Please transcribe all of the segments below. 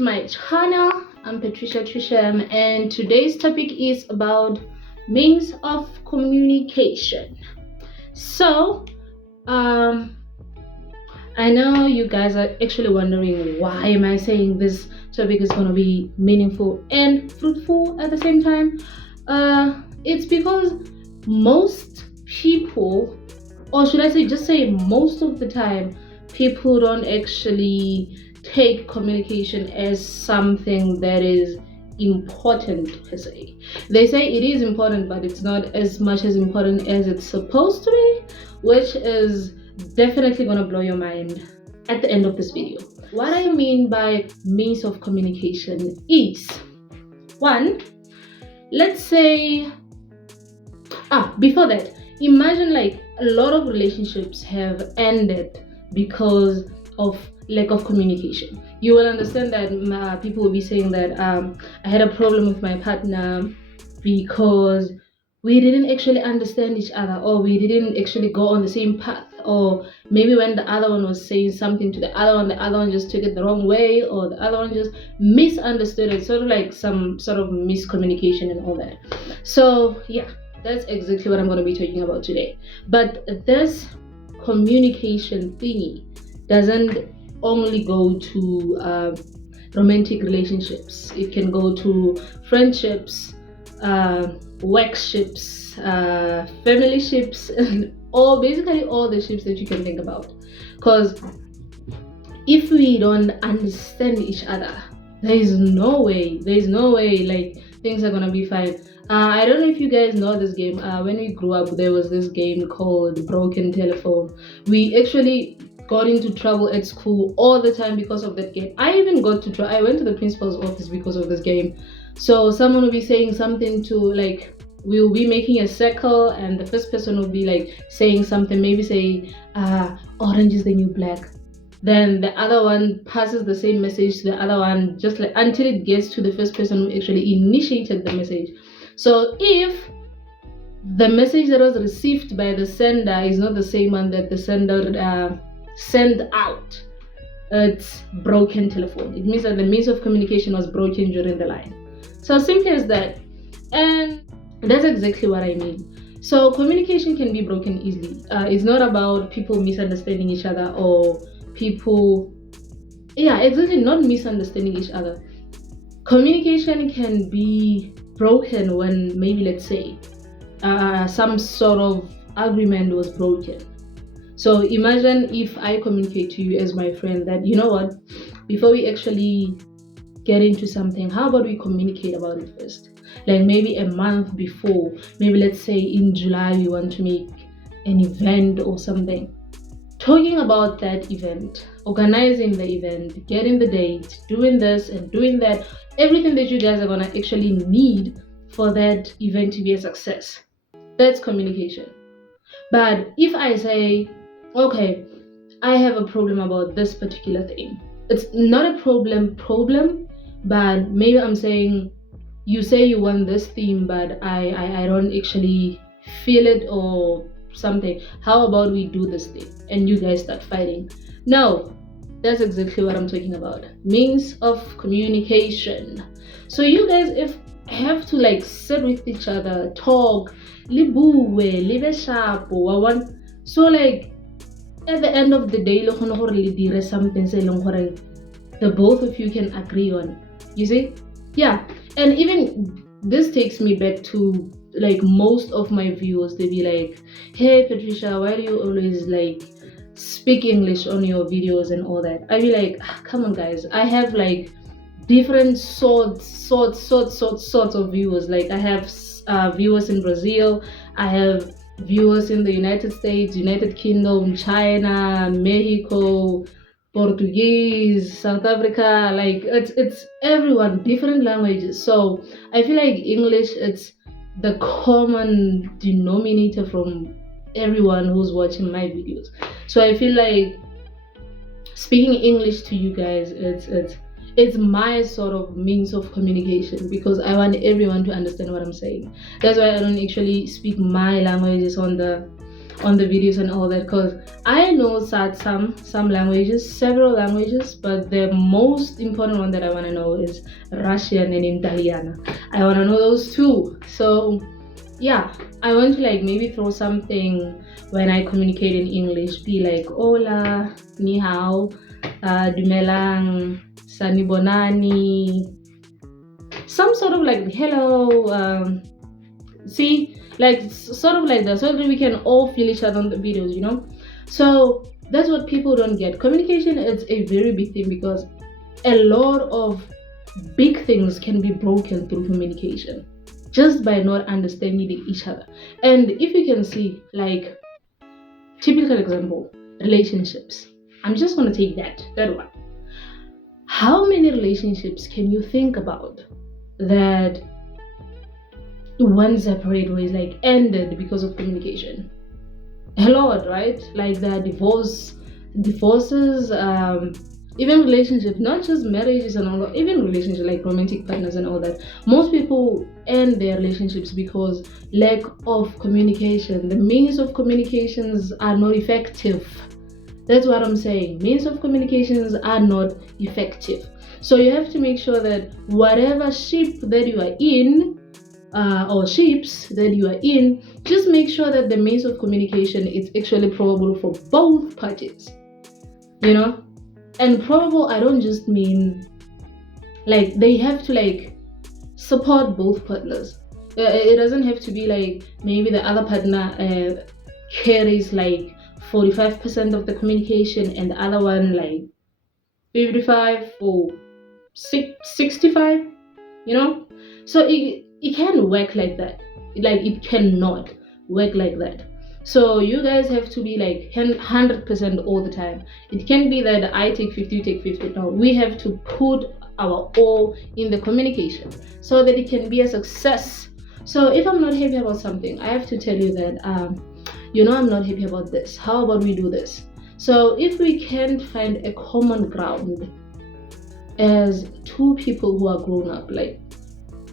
to my channel. I'm Patricia Trisham, and today's topic is about means of communication. So I know you guys are actually wondering, why am I saying this topic is going to be meaningful and fruitful at the same time. It's because most people, or should I say just say most of the time, people don't actually take communication as something that is important per se. They say it is important, but it's not as much as important as it's supposed to be, which is definitely gonna blow your mind at the end of this video. What I mean by means of communication is, one, let's say, before that, imagine like a lot of relationships have ended because of lack of communication. You will understand that people will be saying that I had a problem with my partner because we didn't actually understand each other, or we didn't actually go on the same path, or maybe when the other one was saying something to the other one just took it the wrong way, or the other one just misunderstood it, sort of like some sort of miscommunication and all that. So yeah, that's exactly what I'm going to be talking about today. But this communication thingy doesn't only go to romantic relationships. It can go to friendships, work ships, family ships, and basically all the ships that you can think about. Because if we don't understand each other, there is no way like things are gonna be fine. I don't know if you guys know this game. When we grew up, there was this game called Broken Telephone. We actually got into trouble at school all the time because of that game. I even got to I went to the principal's office because of this game. So someone will be saying something to, like, we'll be making a circle, and the first person will be like saying something, maybe say orange is the new black. Then the other one passes the same message to the other one, just like until it gets to the first person who actually initiated the message. So if the message that was received by the sender is not the same one that the sender sent out, it's broken telephone. It means that the means of communication was broken during the line. So simple as that. And that's exactly what I mean. So communication can be broken easily. It's not about people misunderstanding each other, or people, not misunderstanding each other. Communication can be broken when maybe, let's say, some sort of agreement was broken. So imagine if I communicate to you as my friend that, you know what, before we actually get into something, how about we communicate about it first? Like maybe a month before, maybe let's say in July we want to make an event or something. Talking about that event, organizing the event, getting the date, doing this and doing that, everything that you guys are gonna actually need for that event to be a success. That's communication. But if I say, okay, I have a problem about this particular thing, it's not a problem, but maybe I'm saying, you say you want this theme, but I don't actually feel it or something. How about we do this thing? And you guys start fighting. No, that's exactly what I'm talking about. Means of communication. So you guys have to like sit with each other, talk, live sharp, so like at the end of the day, something the both of you can agree on. You see? Yeah. And even this takes me back to like most of my viewers. They be like, hey Patricia, why do you always like speak English on your videos and all that? I be like, come on guys, I have like different sorts of viewers. Like I have viewers in Brazil, I have viewers in the United States, United Kingdom, China, Mexico, Portuguese, South Africa, like it's everyone, different languages. So I feel like English, it's the common denominator from everyone who's watching my videos. So I feel like speaking English to you guys, it's my sort of means of communication, because I want everyone to understand what I'm saying. That's why I don't actually speak my languages on the on the videos and all that, because I know some languages, several languages, but the most important one that I want to know is Russian and Italiano. I want to know those two. So yeah, I want to like maybe throw something when I communicate in English, be like hola, ni hao, dumelang, sanibonani, some sort of like hello, see, like sort of like that, so that we can all feel each other on the videos, you know. So that's what people don't get. Communication is a very big thing, because a lot of big things can be broken through communication just by not understanding each other. And if you can see, like, typical example, relationships. I'm just gonna take that one. How many relationships can you think about that one separate ways, like, ended because of communication? A lot, right? Like the divorces, even relationships, not just marriages and all that, even relationships like romantic partners and all that. Most people end their relationships because lack of communication. The means of communications are not effective. That's what I'm saying. Means of communications are not effective. So you have to make sure that whatever ship that you are in, or ships that you are in, just make sure that the means of communication is actually probable for both parties, you know. And probable, I don't just mean like they have to like support both partners. It doesn't have to be like maybe the other partner carries like 45% of the communication and the other one like 55 or 65, you know. So it can work like that. Like, it cannot work like that. So you guys have to be like 100% all the time. It can't be that I take 50, you take 50. No, we have to put our all in the communication so that it can be a success. So if I'm not happy about something, I have to tell you that I'm not happy about this. How about we do this? So if we can't find a common ground as two people who are grown up, like,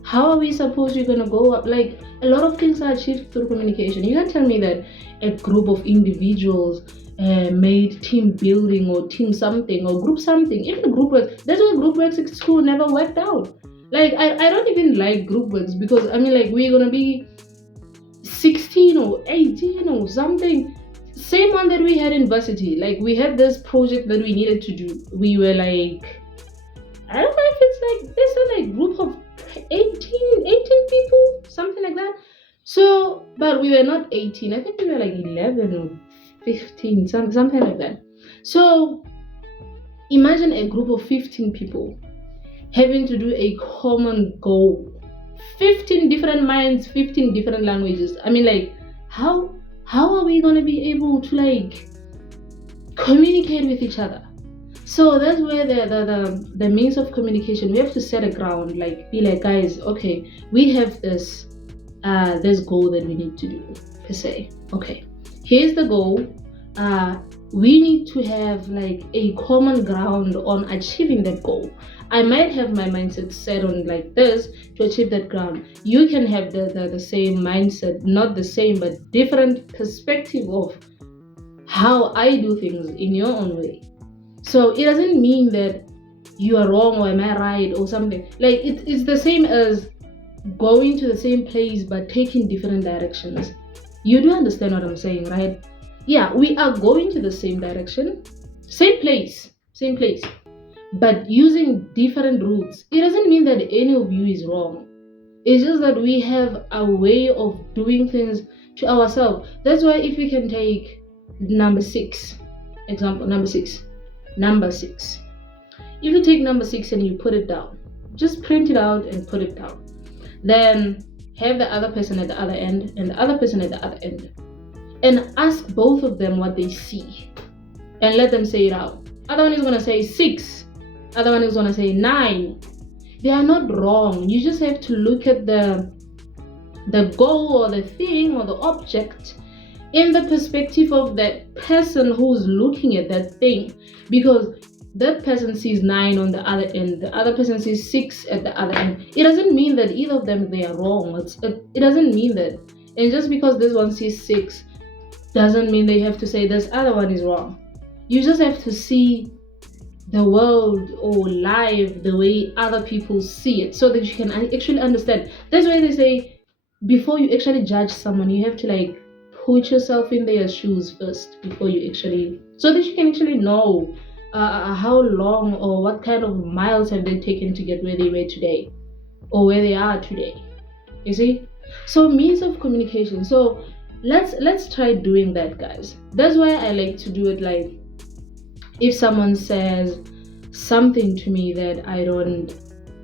how are we supposed to gonna go up? Like, a lot of things are achieved through communication. You can't tell me that a group of individuals made team building or team something or group something. Even group work, that's why group works at school never worked out. Like, I don't even like group works, because I mean, like, we're gonna be 16 or 18 or something. Same one that we had in varsity. Like, we had this project that we needed to do. We were like, I don't know if it's like this is like group of 18 people, something like that. So, but we were not 18. I think we were like 11 or 15, something like that. So imagine a group of 15 people having to do a common goal. 15 different minds, 15 different languages. I mean, like, how are we gonna be able to like communicate with each other? So that's where the means of communication, we have to set a ground, like, be like, guys, okay, we have this goal that we need to do, per se. Okay, here's the goal. We need to have like a common ground on achieving that goal. I might have my mindset set on like this to achieve that ground. You can have the same mindset, not the same, but different perspective of how I do things in your own way. So it doesn't mean that you are wrong or am I right or something. Like, it's the same as going to the same place but taking different directions. You do understand what I'm saying, right? Yeah, we are going to the same direction, same place, but using different routes. It doesn't mean that any of you is wrong. It's just that we have a way of doing things to ourselves. That's why if we can take number 6, example, number 6. If you take number 6 and you put it down, just print it out and put it down. Then have the other person at the other end and the other person at the other end. And ask both of them what they see. And let them say it out. Other one is going to say 6. Other one is going to say 9. They are not wrong. You just have to look at the goal or the thing or the object in the perspective of that person who's looking at that thing, because that person sees 9 on the other end, the other person sees 6 at the other end. It doesn't mean that either of them they are wrong. It doesn't mean that. And just because this one sees 6 doesn't mean they have to say this other one is wrong. You just have to see the world or life the way other people see it, so that you can actually understand. That's why they say, before you actually judge someone, you have to like put yourself in their shoes first before you actually, so that you can actually know how long or what kind of miles have they taken to get where they were today or where they are today. You see? So means of communication. So let's try doing that, guys. That's why I like to do it. Like, if someone says something to me that I don't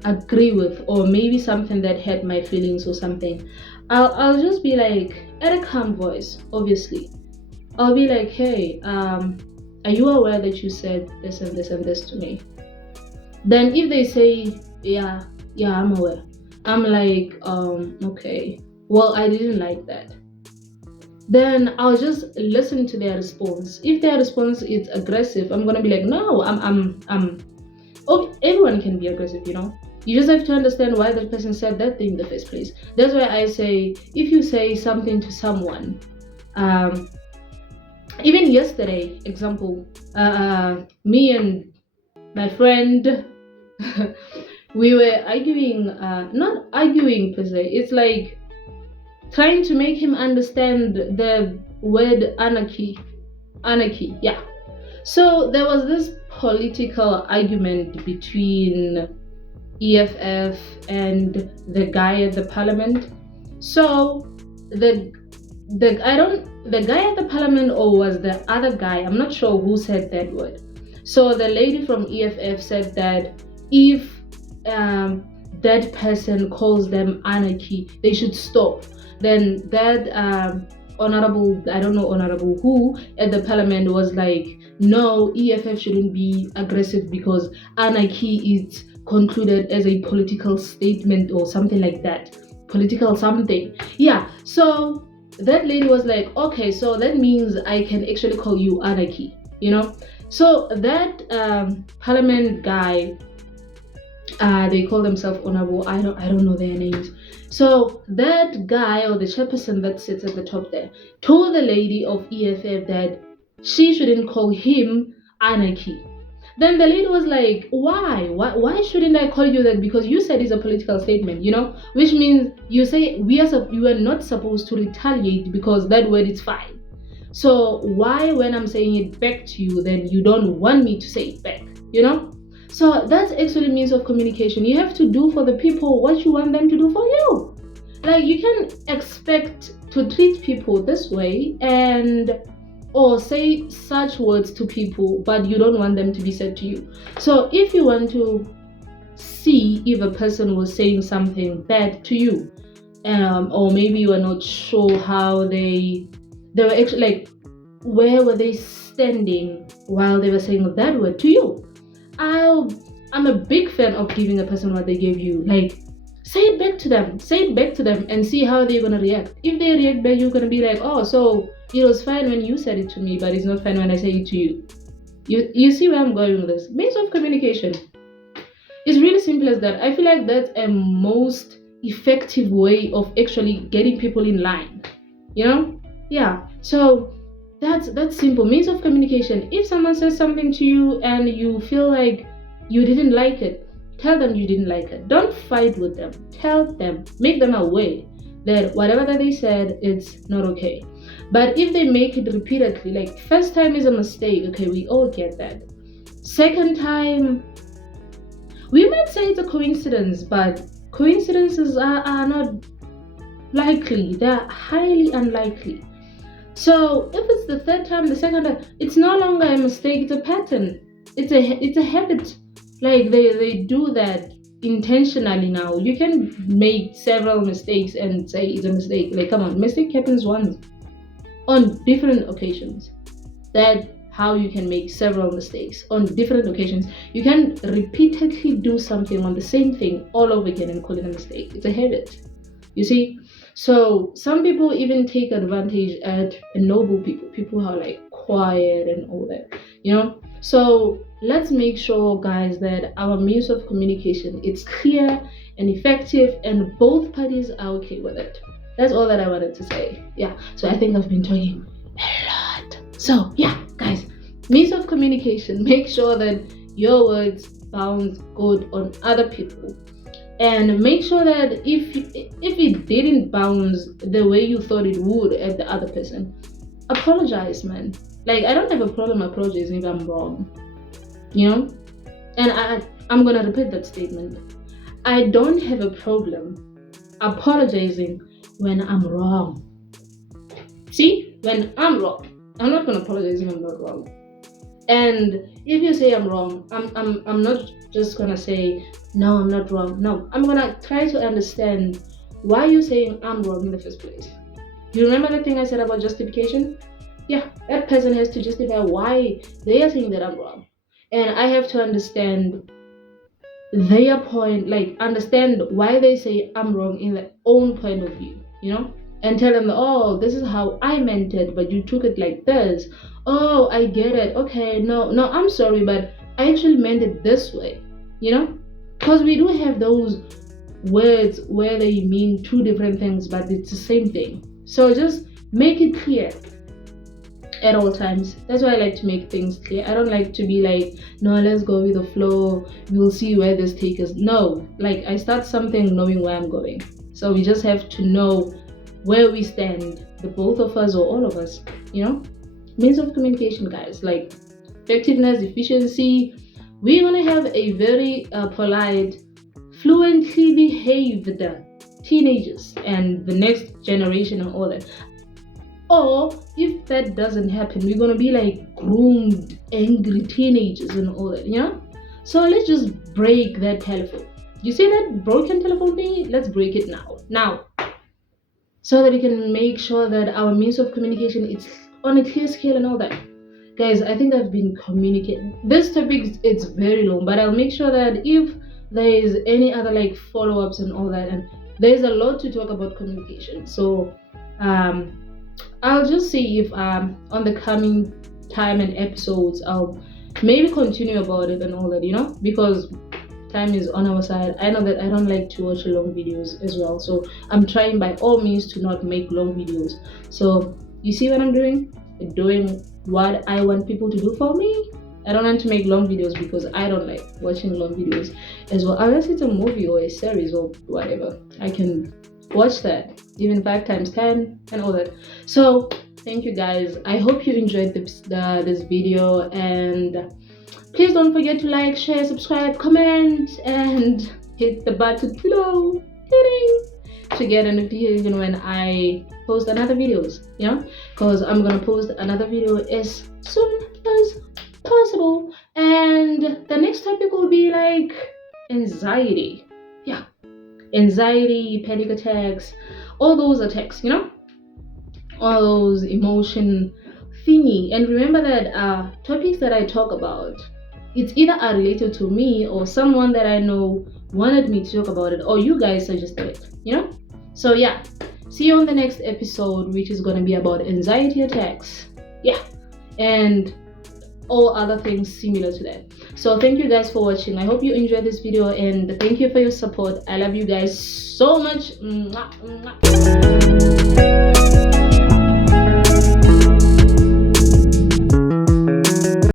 agree with, or maybe something that hurt my feelings or something, I'll just be like, at a calm voice, obviously. I'll be like, hey, are you aware that you said this and this and this to me? Then if they say, yeah, I'm aware, I'm like, okay, well, I didn't like that. Then I'll just listen to their response. If their response is aggressive, I'm gonna be like, no, oh, everyone can be aggressive, you know. You just have to understand why that person said that thing in the first place. That's why I say, if you say something to someone, even yesterday, example, me and my friend, we were arguing, not arguing per se, it's like trying to make him understand the word anarchy, yeah. So there was this political argument between EFF and the guy at the parliament. So the guy at the parliament, or was the other guy, I'm not sure who said that word. So the lady from EFF said that if that person calls them anarchy, they should stop. Then that honorable, I don't know honorable who at the parliament, was like, no, EFF shouldn't be aggressive because anarchy is concluded as a political statement or something like that, political something, yeah. So that lady was like, okay, so that means I can actually call you anarchy, you know. So that parliament guy, they call themselves honorable, I don't know their names. So that guy, or the chairperson that sits at the top there, told the lady of EFF that she shouldn't call him anarchy. Then the lady was like, why shouldn't I call you that? Because you said it's a political statement, you know, which means you say you are not supposed to retaliate because that word is fine. So why, when I'm saying it back to you, then you don't want me to say it back, you know? So that's actually means of communication. You have to do for the people what you want them to do for you. Like, you can expect to treat people this way or say such words to people, but you don't want them to be said to you. So if you want to see if a person was saying something bad to you, or maybe you are not sure how they were actually, like, where were they standing while they were saying that word to you, I'm a big fan of giving a person what they gave you. Like, say it back to them and see how they're gonna react. If they react back, you're gonna be like, oh, so it was fine when you said it to me, but it's not fine when I say it to you. You see where I'm going with this? Means of communication is really simple as that. I feel like that's a most effective way of actually getting people in line, you know? Yeah. So that's simple. Means of communication. If someone says something to you and you feel like you didn't like it, tell them you didn't like it. Don't fight with them. Tell them, make them aware that whatever that they said, it's not okay. But if they make it repeatedly, like, first time is a mistake, okay, we all get that. Second time, we might say it's a coincidence, but coincidences are not likely. They're highly unlikely. So if it's the third time, the second time, it's no longer a mistake, it's a pattern. It's a habit. Like, they do that intentionally now. You can make several mistakes and say it's a mistake. Like, come on, mistake happens once on different occasions. That's how you can make several mistakes on different occasions. You can repeatedly do something on the same thing all over again and call it a mistake. It's a habit. You see? So some people even take advantage at noble people who are like quiet and all that, you know. So let's make sure, guys, that our means of communication is clear and effective and both parties are okay with it. That's all that I wanted to say. Yeah, so I think I've been talking A lot. So yeah, guys, means of communication. Make sure that your words bounce good on other people, and make sure that if it didn't bounce the way you thought it would at the other person, apologize, man. Like, I don't have a problem apologizing if I'm wrong, you know. And I'm gonna repeat that statement. I don't have a problem apologizing when I'm wrong. See, when I'm wrong, I'm not gonna apologize if I'm not wrong. And if you say I'm wrong, I'm not just gonna say no, I'm not wrong. No, I'm gonna try to understand why you're saying I'm wrong in the first place. You remember the thing I said about justification? Yeah, that person has to justify why they are saying that I'm wrong, and I have to understand their point, like understand why they say I'm wrong in their own point of view, you know, and tell them, oh, this is how I meant it, but you took it like this. Oh, I get it. Okay, no, I'm sorry, but I actually meant it this way, you know, because we do have those words where they mean two different things, but it's the same thing. So just make it clear at all times. That's why I like to make things clear. I don't like to be like, no, let's go with the flow, we'll see where this takes us. No, like, I start something knowing where I'm going. So we just have to know where we stand, the both of us or all of us, you know. Means of communication, guys, like effectiveness, efficiency. We're gonna have a very polite, fluently behaved teenagers and the next generation and all that. Or if that doesn't happen, we're gonna be like groomed, angry teenagers and all that, you know? So let's just break that telephone. You see that broken telephone thing? Let's break it now. So that we can make sure that our means of communication is on a clear scale and all that. Guys, I think I've been communicating. This topic, it's very long, but I'll make sure that if there is any other like follow-ups and all that, and there's a lot to talk about communication. So I'll just see if on the coming time and episodes I'll maybe continue about it and all that, you know, because time is on our side. I know that I don't like to watch long videos as well, so I'm trying by all means to not make long videos. So you see what I'm doing what I want people to do for me. I don't want to make long videos because I don't like watching long videos as well. Unless it's a movie or a series or whatever, I can watch that even 5 times 10 and all that. So thank you guys. I hope you enjoyed this video, and please don't forget to like, share, subscribe, comment, and hit the button below to get a notification when I post another videos, you know, because I'm gonna post another video as soon as possible. And the next topic will be like anxiety. Yeah, anxiety, panic attacks, all those attacks, you know, all those emotion thingy. And remember that topics that I talk about, it's either are related to me or someone that I know wanted me to talk about it, or you guys suggested it, you know. So yeah, see you on the next episode, which is going to be about anxiety attacks, yeah, and all other things similar to that. So thank you guys for watching. I hope you enjoyed this video, and thank you for your support. I love you guys so much. Mwah, mwah.